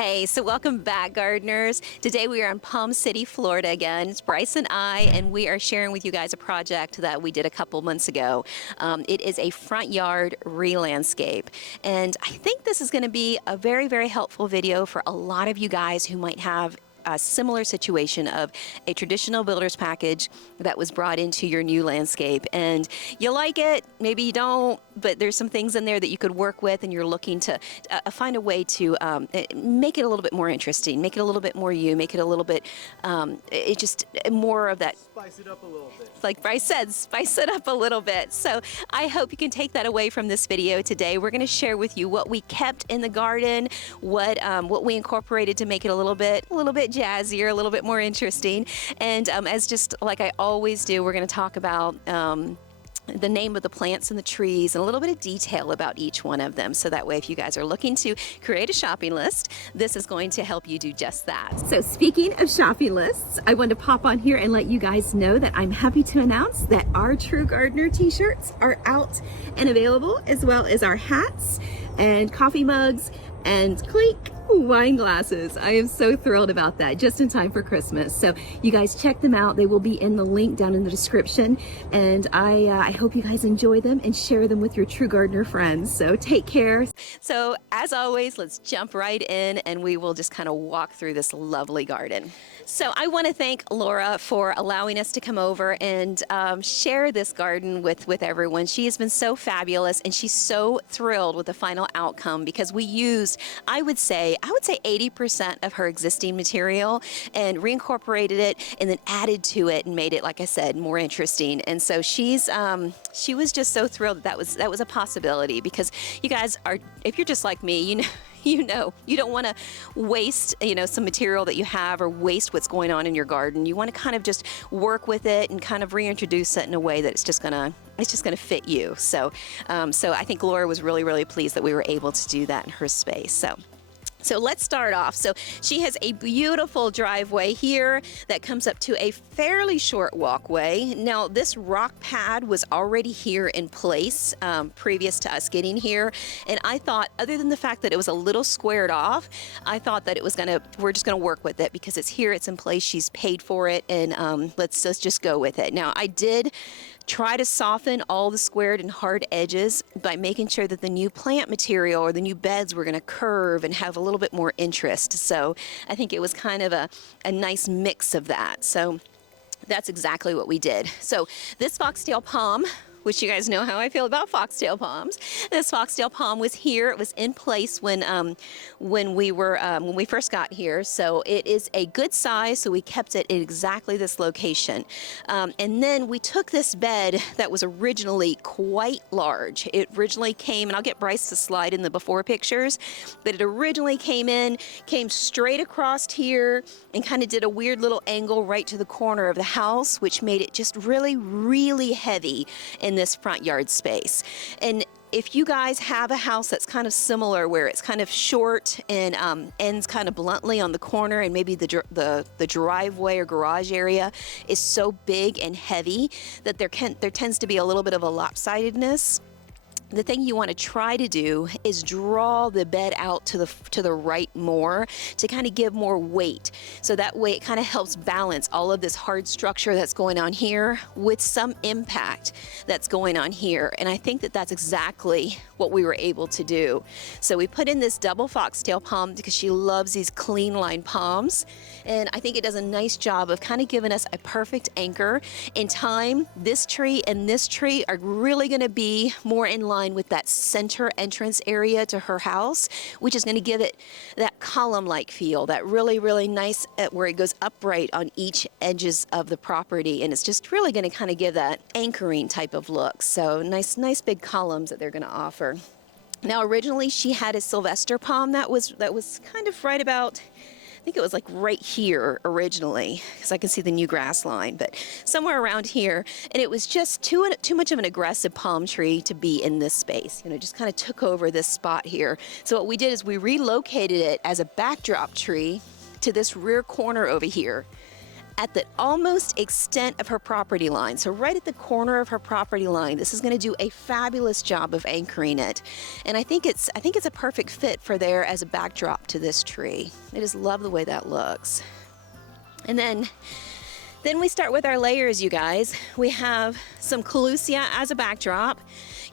Hey, so welcome back, gardeners. Today we are in Palm City, Florida again. It's Bryce and I, and we are sharing with you guys a project that we did a couple months ago. It is a front yard re-landscape, and I think this is going to be a very, very helpful video for a lot of you guys who might have a similar situation of a traditional builder's package that was brought into your new landscape, and you like it, maybe you don't, but there's some things in there that you could work with, and you're looking to find a way to make it a little bit more interesting, make it a little bit more you, make it a little bit it just more of that, spice it up a little bit. Like Bryce said, spice it up a little bit. So I hope you can take that away from this video today. We're going to share with you what we kept in the garden, what we incorporated to make it a little bit jazzier, a little bit more interesting, and as just like I always do, we're going to talk about the name of the plants and the trees and a little bit of detail about each one of them. So that way, if you guys are looking to create a shopping list, this is going to help you do just that. So speaking of shopping lists, I wanted to pop on here and let you guys know that I'm happy to announce that our True Gardener t-shirts are out and available, as well as our hats and coffee mugs and clink wine glasses. I am so thrilled about that, just in time for Christmas. So you guys check them out. They will be in the link down in the description, and I hope you guys enjoy them and share them with your True Gardener friends. So take care. So as always, let's jump right in and we will just kind of walk through this lovely garden. So I want to thank Laura for allowing us to come over and share this garden with everyone. She has been so fabulous, and she's so thrilled with the final outcome, because we used, I would say 80% of her existing material and reincorporated it and then added to it and made it, like I said, more interesting. And so she was just so thrilled that was a possibility, because you guys are, if you're just like me, you don't want to waste some material that you have, or waste what's going on in your garden. You want to kind of just work with it and kind of reintroduce it in a way that it's just gonna fit you. So I think Laura was really pleased that we were able to do that in her space. So let's start off. So she has a beautiful driveway here that comes up to a fairly short walkway. Now, this rock pad was already here in place previous to us getting here. And I thought, other than the fact that it was a little squared off, I thought that we're just gonna work with it because it's here, it's in place, she's paid for it, and let's just go with it. Now, I did try to soften all the squared and hard edges by making sure that the new plant material or the new beds were going to curve and have a little bit more interest. So I think it was kind of a nice mix of that. So that's exactly what we did. So this foxtail palm, which you guys know how I feel about foxtail palms. This foxtail palm was here. It was in place when we first got here. So it is a good size. So we kept it in exactly this location. And then we took this bed that was originally quite large. It originally came, and I'll get Bryce to slide in the before pictures, but it originally came straight across here and kind of did a weird little angle right to the corner of the house, which made it just really heavy in this front yard space. And if you guys have a house that's kind of similar, where it's kind of short and ends kind of bluntly on the corner, and maybe the driveway or garage area is so big and heavy that there tends to be a little bit of a lopsidedness, the thing you want to try to do is draw the bed out to the right more, to kind of give more weight. So that way it kind of helps balance all of this hard structure that's going on here with some impact that's going on here. And I think that that's exactly what we were able to do. So we put in this double foxtail palm because she loves these clean line palms. And I think it does a nice job of kind of giving us a perfect anchor. In time, this tree and this tree are really going to be more in line with that center entrance area to her house, which is going to give it that column-like feel, that really nice where it goes upright on each edges of the property, and it's just really going to kind of give that anchoring type of look. So nice big columns that they're going to offer. Now, originally she had a Sylvester palm that was kind of right about, I think it was like right here originally, because I can see the new grass line, but somewhere around here. And it was just too much of an aggressive palm tree to be in this space. Just kind of took over this spot here. So what we did is we relocated it as a backdrop tree to this rear corner over here. at the almost extent of her property line. So right at the corner of her property line, this is going to do a fabulous job of anchoring it. And I think it's a perfect fit for there as a backdrop to this tree. I just love the way that looks. And then we start with our layers, you guys. We have some Lucie as a backdrop.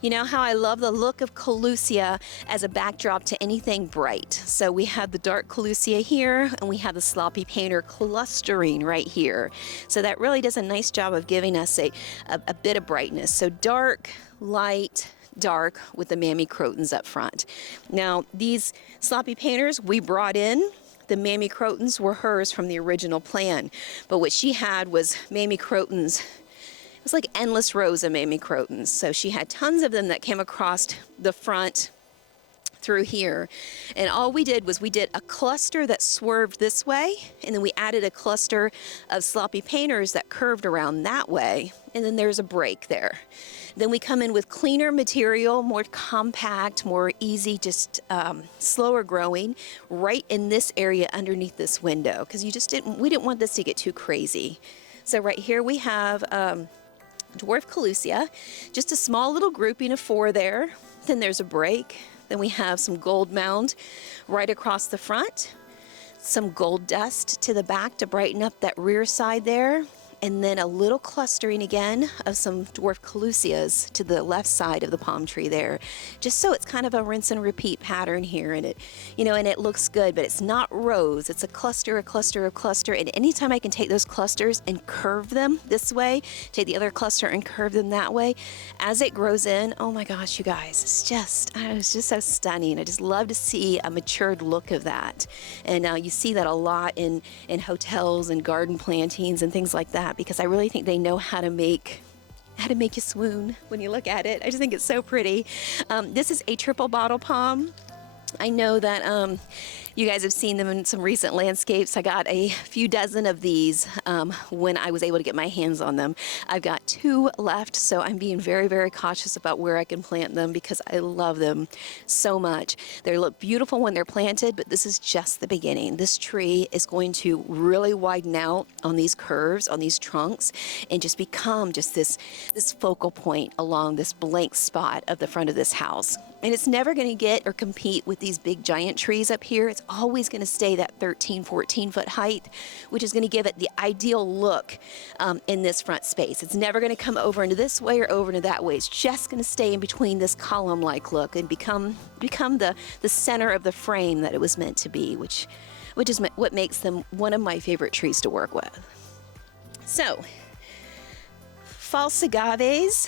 You know how I love the look of Lucie as a backdrop to anything bright. So we have the dark Lucie here, and we have the sloppy painter clustering right here. So that really does a nice job of giving us a bit of brightness. So dark, light, dark with the Mammy Crotons up front. Now these sloppy painters we brought in. The Mammy Crotons were hers from the original plan, but what she had was Mammy Crotons. It was like endless rows of Mammy Crotons. So she had tons of them that came across the front through here. And all we did was we did a cluster that swerved this way, and then we added a cluster of sloppy painters that curved around that way. And then there's a break there. Then we come in with cleaner material, more compact, more easy, just slower growing right in this area underneath this window, because we didn't want this to get too crazy. So right here we have dwarf Lucie, just a small little grouping of 4 there. Then there's a break. Then we have some gold mound right across the front, some gold dust to the back to brighten up that rear side there, and then a little clustering again of some dwarf Lucies to the left side of the palm tree there, just so it's kind of a rinse and repeat pattern here, and it looks good, but it's not rows, it's a cluster, and anytime I can take those clusters and curve them this way, take the other cluster and curve them that way, as it grows in, oh my gosh, you guys, it's just so stunning. I just love to see a matured look of that, and you see that a lot in hotels and garden plantings and things like that, because I really think they know how to make you swoon when you look at it. I just think it's so pretty. This is a triple bottle palm. I know that you guys have seen them in some recent landscapes. I got a few dozen of these when I was able to get my hands on them. I've got 2 left, so I'm being very, very cautious about where I can plant them because I love them so much. They look beautiful when they're planted, but this is just the beginning. This tree is going to really widen out on these curves, on these trunks, and just become just this focal point along this blank spot of the front of this house. And it's never going to get or compete with these big giant trees up here. It's always going to stay that 13, 14 foot height, which is going to give it the ideal look in this front space. It's never going to come over into this way or over into that way. It's just going to stay in between this column-like look and become the center of the frame that it was meant to be, which is what makes them one of my favorite trees to work with. So, false agaves,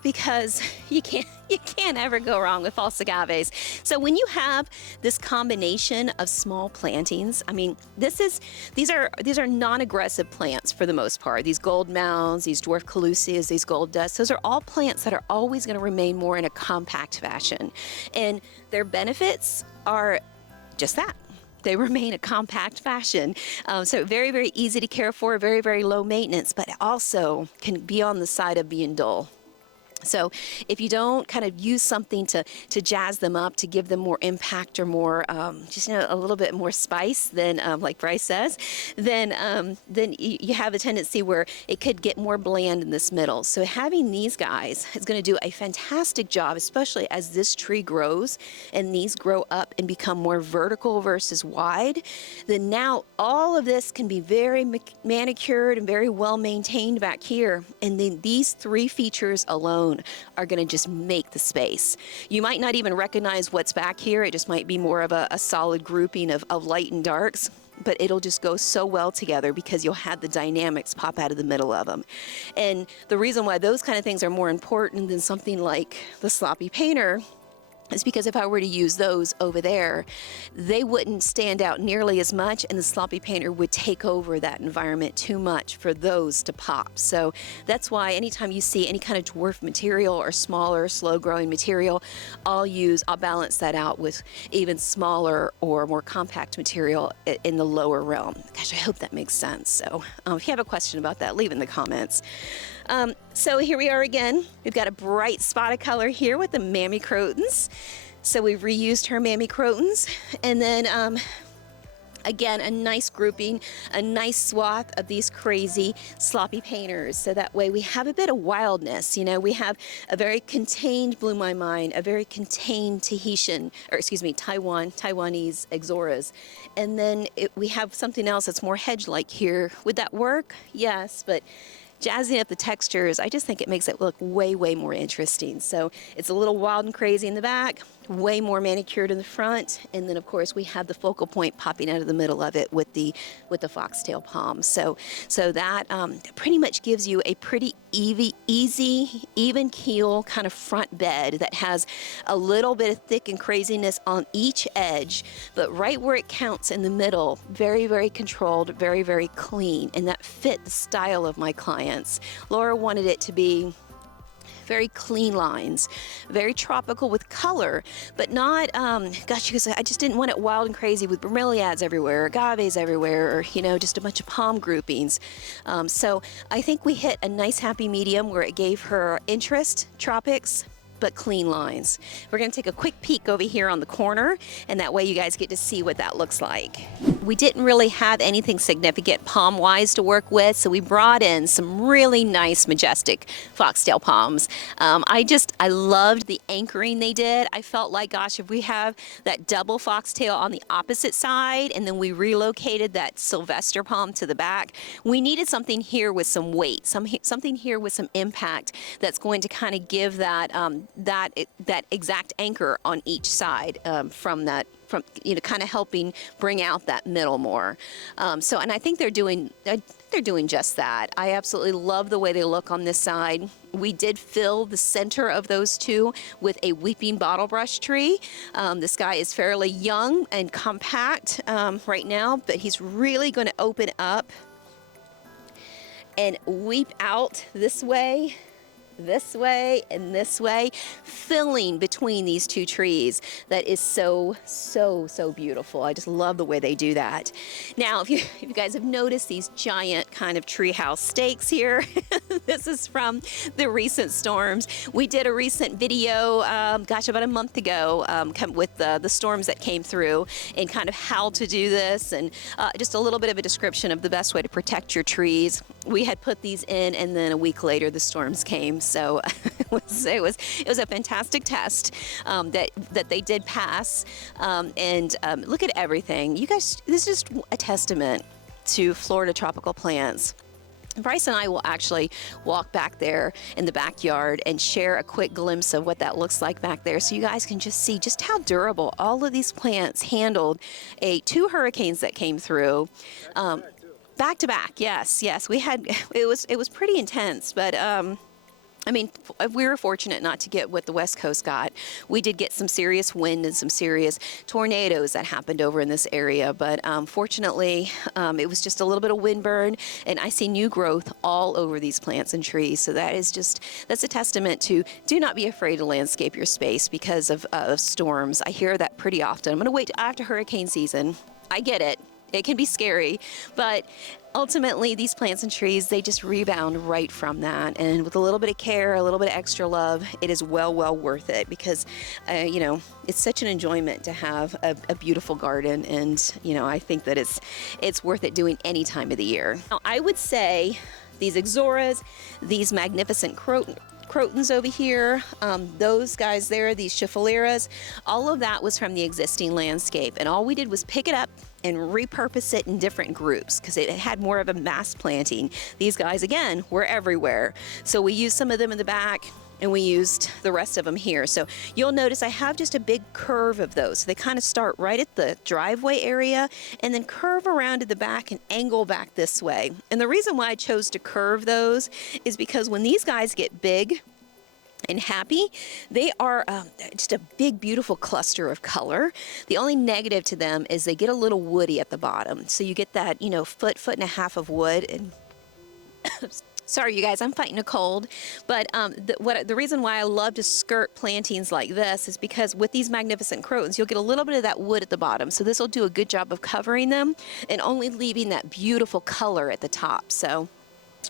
because you can't ever go wrong with false agaves. So when you have this combination of small plantings, I mean, these are non-aggressive plants for the most part. These gold mounds, these dwarf Lucies, these gold dusts, those are all plants that are always going to remain more in a compact fashion. And their benefits are just that. They remain a compact fashion. So very, very easy to care for, very, very low maintenance, but also can be on the side of being dull. So if you don't kind of use something to jazz them up, to give them more impact or more, just a little bit more spice than, like Bryce says, then you have a tendency where it could get more bland in this middle. So having these guys is going to do a fantastic job, especially as this tree grows and these grow up and become more vertical versus wide. Then now all of this can be very manicured and very well maintained back here. And then these 3 features alone are going to just make the space. You might not even recognize what's back here. It just might be more of a solid grouping of light and darks, but it'll just go so well together because you'll have the dynamics pop out of the middle of them. And the reason why those kind of things are more important than something like the sloppy painter is because if I were to use those over there, they wouldn't stand out nearly as much, and the sloppy painter would take over that environment too much for those to pop. So that's why anytime you see any kind of dwarf material or smaller, slow-growing material, I'll balance that out with even smaller or more compact material in the lower realm. Gosh, I hope that makes sense. So if you have a question about that, leave it in the comments. So here we are again. We've got a bright spot of color here with the Mammy Crotons. So we've reused her Mammy Crotons. And then Again, a nice grouping, a nice swath of these crazy sloppy painters. So that way we have a bit of wildness. You know, we have a very contained, blew my mind, a very contained Taiwanese Exoras. And then we have something else that's more hedge-like here. Would that work? Yes, but jazzing up the textures, I just think it makes it look way, way more interesting. So it's a little wild and crazy in the back, way more manicured in the front, and then of course we have the focal point popping out of the middle of it with the foxtail palm. So that pretty much gives you a pretty easy, even keel kind of front bed that has a little bit of thick and craziness on each edge, but right where it counts in the middle, very, very controlled, very, very clean, and that fit the style of my clients. Laura wanted it to be very clean lines, very tropical with color, but not, gosh, because I just didn't want it wild and crazy with bromeliads everywhere, agaves everywhere, or, you know, just a bunch of palm groupings. So I think we hit a nice happy medium where it gave her interest, tropics, but clean lines. We're gonna take a quick peek over here on the corner, and that way you guys get to see what that looks like. We didn't really have anything significant palm-wise to work with, so we brought in some really nice, majestic foxtail palms. I loved the anchoring they did. I felt like, gosh, if we have that double foxtail on the opposite side, and then we relocated that Sylvester palm to the back, we needed something here with some weight, something here with some impact that's going to kind of give that that exact anchor on each side from you know, kind of helping bring out that middle more. And I think they're doing just that. I absolutely love the way they look on this side. We did fill the center of those two with a weeping bottlebrush tree. This guy is fairly young and compact right now, but he's really going to open up and weep out this way, and this way, filling between these two trees. That is so, so, so beautiful. I just love the way they do that. Now, if you guys have noticed these giant kind of treehouse stakes here, this is from the recent storms. We did a recent video, about a month ago, with the storms that came through, and kind of how to do this, and just a little bit of a description of the best way to protect your trees. We had put these in, and then a week later the storms came. So it was a fantastic test that they did pass. Look at everything. You guys, this is just a testament to Florida tropical plants. Bryce and I will actually walk back there in the backyard and share a quick glimpse of what that looks like back there, so you guys can just see just how durable all of these plants handled 2 hurricanes that came through. Back to back, yes. We had, it was pretty intense, but I mean, we were fortunate not to get what the West Coast got. We did get some serious wind and some serious tornadoes that happened over in this area, but fortunately, it was just a little bit of wind burn, and I see new growth all over these plants and trees. So that's a testament to do not be afraid to landscape your space because of storms. I hear that pretty often. I'm gonna wait after hurricane season. I get it. It can be scary, but ultimately these plants and trees, they just rebound right from that. And with a little bit of care, a little bit of extra love, it is well worth it, because, you know, it's such an enjoyment to have a beautiful garden. And, you know, I think that it's worth it doing any time of the year. Now, I would say these Exoras, these magnificent crotons over here, those guys there, these Schifferleras, all of that was from the existing landscape, and all we did was pick it up and repurpose it in different groups because it had more of a mass planting. These guys, again, were everywhere. So we used some of them in the back, and we used the rest of them here. So you'll notice I have just a big curve of those. So they kind of start right at the driveway area and then curve around to the back and angle back this way. And the reason why I chose to curve those is because when these guys get big and happy, they are just a big, beautiful cluster of color. The only negative to them is they get a little woody at the bottom. So you get that, you know, foot and a half of wood. And sorry, you guys, I'm fighting a cold. But the reason why I love to skirt plantings like this is because with these magnificent crotons, you'll get a little bit of that wood at the bottom. So this will do a good job of covering them and only leaving that beautiful color at the top. So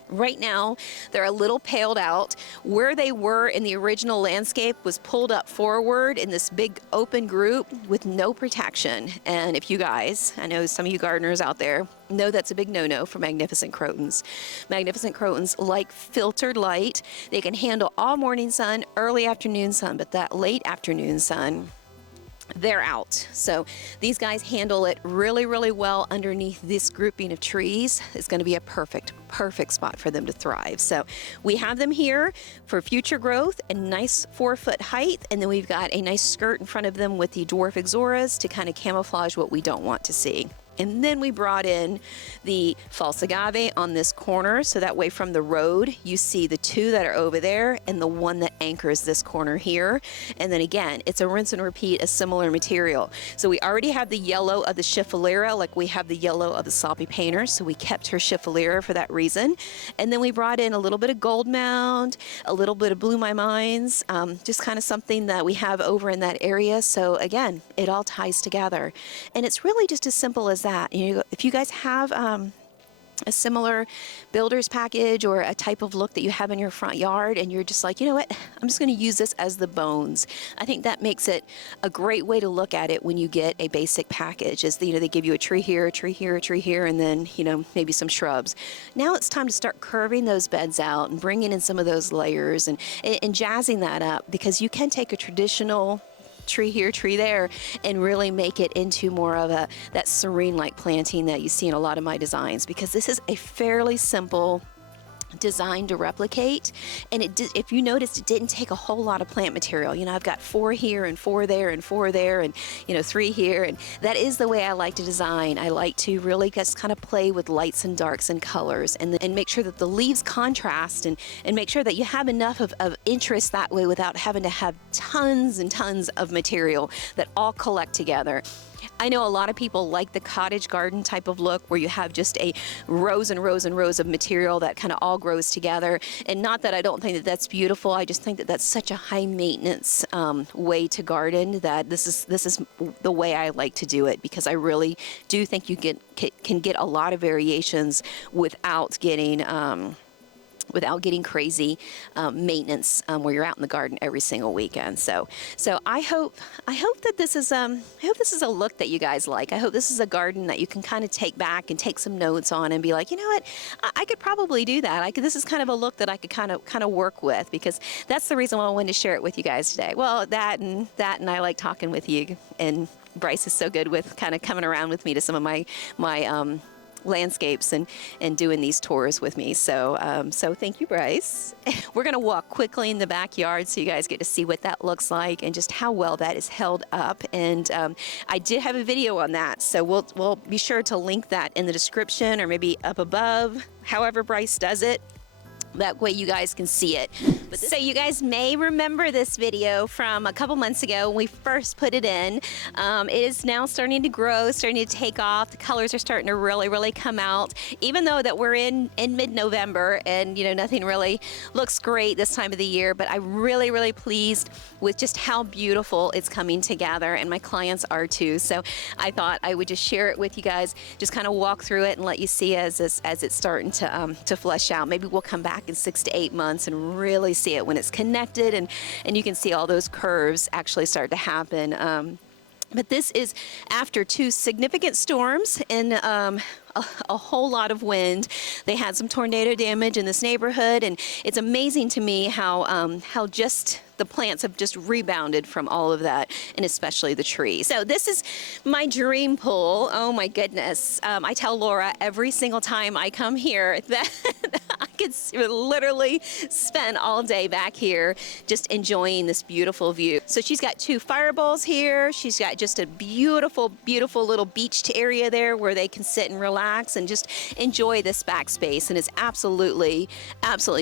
Right now, they're a little paled out. Where they were in the original landscape was pulled up forward in this big open group with no protection. And if you guys, I know some of you gardeners out there, know that's a big no-no for magnificent crotons. Magnificent crotons like filtered light. They can handle all morning sun, early afternoon sun, but that late afternoon sun, they're out. So these guys handle it really, really well underneath this grouping of trees. It's going to be a perfect spot for them to thrive. So we have them here for future growth and nice 4-foot height. And then we've got a nice skirt in front of them with the dwarf ixoras to kind of camouflage what we don't want to see. And then we brought in the false agave on this corner, so that way from the road you see the two that are over there and the one that anchors this corner here. And then again, it's a rinse and repeat, a similar material. So we already have the yellow of the Schiffelera, like we have the yellow of the Sloppy Painter, so we kept her Schiffelera for that reason. And then we brought in a little bit of Gold Mound, a little bit of Blew My Minds, just kind of something that we have over in that area. So again, it all ties together. And it's really just as simple as that. If you guys have a similar builder's package or a type of look that you have in your front yard and you're just like, you know what, I'm just going to use this as the bones. I think that makes it a great way to look at it when you get a basic package is, they give you a tree here, a tree here, a tree here, and then, maybe some shrubs. Now it's time to start curving those beds out and bringing in some of those layers and jazzing that up, because you can take a traditional tree here, tree there, and really make it into more of that serene-like planting that you see in a lot of my designs, because this is a fairly simple design to replicate. And if you noticed, it didn't take a whole lot of plant material. I've got 4 here and 4 there and 4 there and 3 here, and that is the way I like to design. I like to really just kind of play with lights and darks and colors, and make sure that the leaves contrast, and make sure that you have enough of interest that way without having to have tons and tons of material that all collect together. I know a lot of people like the cottage garden type of look where you have just a rows and rows and rows of material that kind of all grows together. And not that I don't think that that's beautiful, I just think that that's such a high maintenance way to garden, that this is the way I like to do it, because I really do think you can get a lot of variations without getting crazy maintenance where you're out in the garden every single weekend. So I hope that this is a look that you guys like. I hope this is a garden that you can kind of take back and take some notes on and be like, you know what, I could probably do that. This is kind of a look that I could kind of work with, because that's the reason why I wanted to share it with you guys today. Well, that and I like talking with you, and Bryce is so good with kind of coming around with me to some of my landscapes and doing these tours with me. So thank you, Bryce. We're going to walk quickly in the backyard so you guys get to see what that looks like and just how well that is held up. And I did have a video on that, so we'll be sure to link that in the description or maybe up above, however Bryce does it. That way you guys can see it. So you guys may remember this video from a couple months ago when we first put it in. It is now starting to grow, starting to take off. The colors are starting to really come out, even though that we're in mid-November and nothing really looks great this time of the year. But I'm really pleased with just how beautiful it's coming together, and my clients are too. So I thought I would just share it with you guys, just kind of walk through it and let you see as it's starting to flesh out. Maybe we'll come back in 6 to 8 months and really see it when it's connected, and you can see all those curves actually start to happen. But this is after 2 significant storms and a whole lot of wind. They had some tornado damage in this neighborhood, and it's amazing to me how just the plants have just rebounded from all of that, and especially the trees. So this is my dream pool. Oh my goodness. I tell Laura every single time I come here that I could literally spend all day back here just enjoying this beautiful view. So she's got 2 fire bowls here. She's got just a beautiful little beached area there where they can sit and relax and just enjoy this backspace, and it's absolutely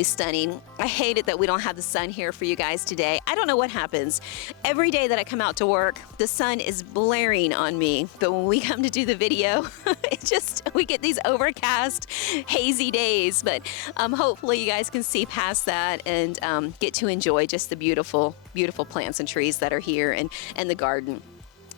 stunning. I hate it that we don't have the sun here for you guys today. I don't know what happens. Every day that I come out to work, the sun is blaring on me, but when we come to do the video, we get these overcast, hazy days. But hopefully you guys can see past that and get to enjoy just the beautiful plants and trees that are here and the garden.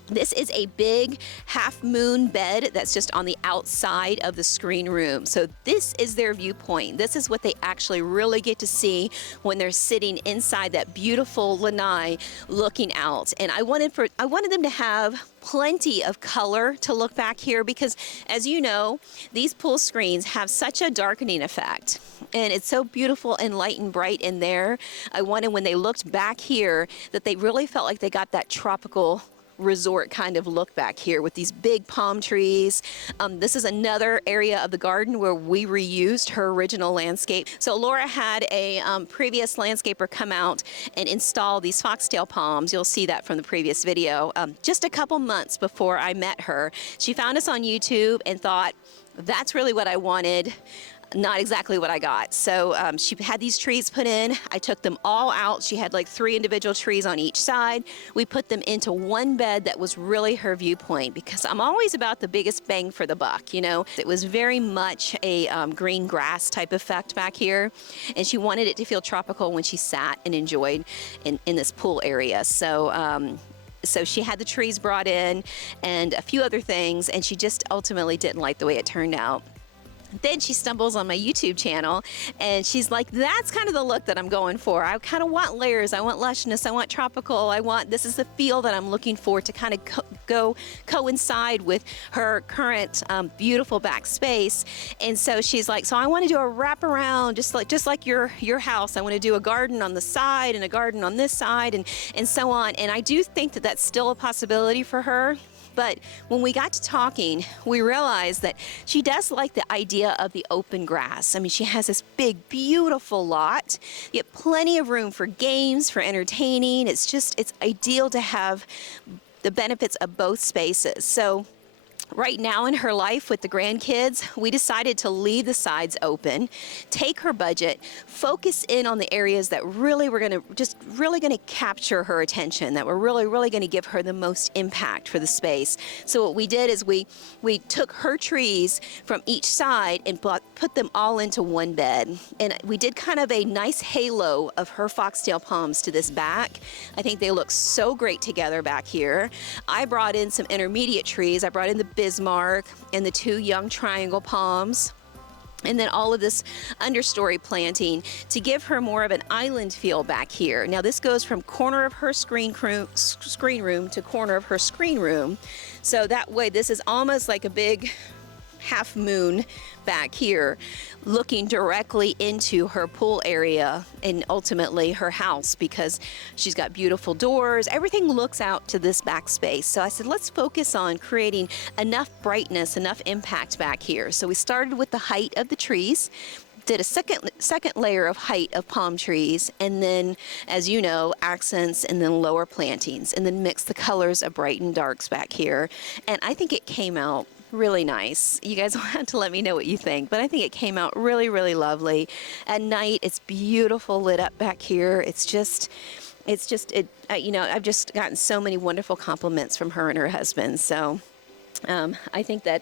This is a big half moon bed that's just on the outside of the screen room. So this is their viewpoint. This is what they actually really get to see when they're sitting inside that beautiful lanai looking out. And I wanted them to have plenty of color to look back here because, as you know, these pool screens have such a darkening effect. And it's so beautiful and light and bright in there. I wanted when they looked back here that they really felt like they got that tropical resort kind of look back here with these big palm trees. This is another area of the garden where we reused her original landscape. So Laura had a previous landscaper come out and install these foxtail palms. You'll see that from the previous video. Just a couple months before I met her, she found us on YouTube and thought, that's really what I wanted. Not exactly what I got. So she had these trees put in. I took them all out. She had like 3 individual trees on each side. We put them into one bed that was really her viewpoint because I'm always about the biggest bang for the buck, you know. It was very much a green grass type effect back here, and she wanted it to feel tropical when she sat and enjoyed in this pool area. So she had the trees brought in and a few other things, and she just ultimately didn't like the way it turned out. Then she stumbles on my YouTube channel and she's like, that's kind of the look that I'm going for. I kind of want layers. I want lushness. I want tropical. This is the feel that I'm looking for to kind of coincide with her current beautiful back space. And so she's like, so I want to do a wraparound, just like your house. I want to do a garden on the side and a garden on this side and so on. And I do think that that's still a possibility for her. But when we got to talking, we realized that she does like the idea of the open grass. I mean, she has this big, beautiful lot. You get plenty of room for games, for entertaining. It's ideal to have the benefits of both spaces. So right now in her life with the grandkids, we decided to leave the sides open, take her budget, focus in on the areas that really were going to capture her attention, that were really going to give her the most impact for the space. So what we did is we took her trees from each side and put them all into one bed. And we did kind of a nice halo of her foxtail palms to this back. I think they look so great together back here. I brought in some intermediate trees. I brought in the Bismarck and the 2 young triangle palms, and then all of this understory planting to give her more of an island feel back here. Now this goes from corner of her screen room to corner of her screen room. So that way this is almost like a big half moon back here looking directly into her pool area and ultimately her house because she's got beautiful doors. Everything looks out to this back space. So I said, let's focus on creating enough brightness, enough impact back here. So we started with the height of the trees, did a second layer of height of palm trees, and then, as you know, accents and then lower plantings, and then mix the colors of bright and darks back here. And I think it came out really nice. You guys will have to let me know what you think, but I think it came out really, really lovely. At night, it's beautiful lit up back here. You know, I've just gotten so many wonderful compliments from her and her husband. So I think that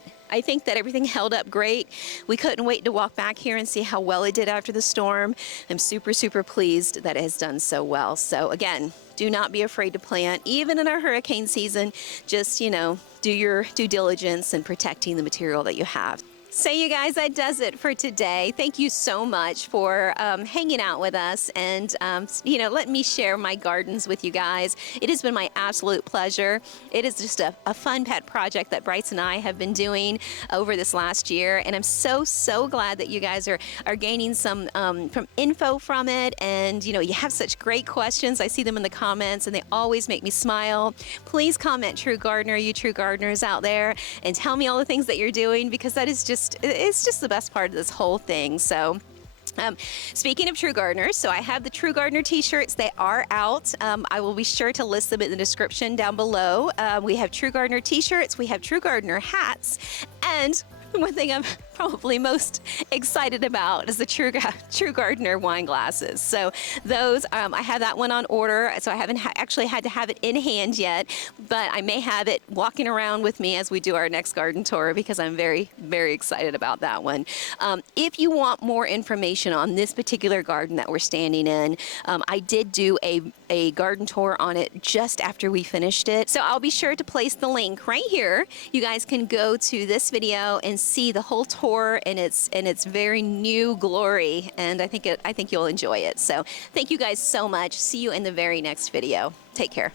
everything held up great. We couldn't wait to walk back here and see how well it did after the storm. I'm super, super pleased that it has done so well. So again, do not be afraid to plant, even in our hurricane season. Just, you know, do your due diligence in protecting the material that you have. So you guys, that does it for today. Thank you so much for hanging out with us and, you know, let me share my gardens with you guys. It has been my absolute pleasure. It is just a fun pet project that Bryce and I have been doing over this last year. And I'm so, so glad that you guys are gaining some info from it. And, you know, you have such great questions. I see them in the comments and they always make me smile. Please comment True Gardener, you true gardeners out there, and tell me all the things that you're doing because that is it's just the best part of this whole thing. So speaking of True Gardeners, so I have the True Gardener t-shirts. They are out. I will be sure to list them in the description down below. We have True Gardener t-shirts. We have True Gardener hats. And one thing I'm probably most excited about is the True Gardener wine glasses. So those, I have that one on order, so I haven't actually had to have it in hand yet, but I may have it walking around with me as we do our next garden tour because I'm very, very excited about that one. If you want more information on this particular garden that we're standing in, I did do a garden tour on it just after we finished it. So I'll be sure to place the link right here. You guys can go to this video and see the whole tour in its very new glory, and I think you'll enjoy it. So thank you guys so much. See you in the very next video. Take care.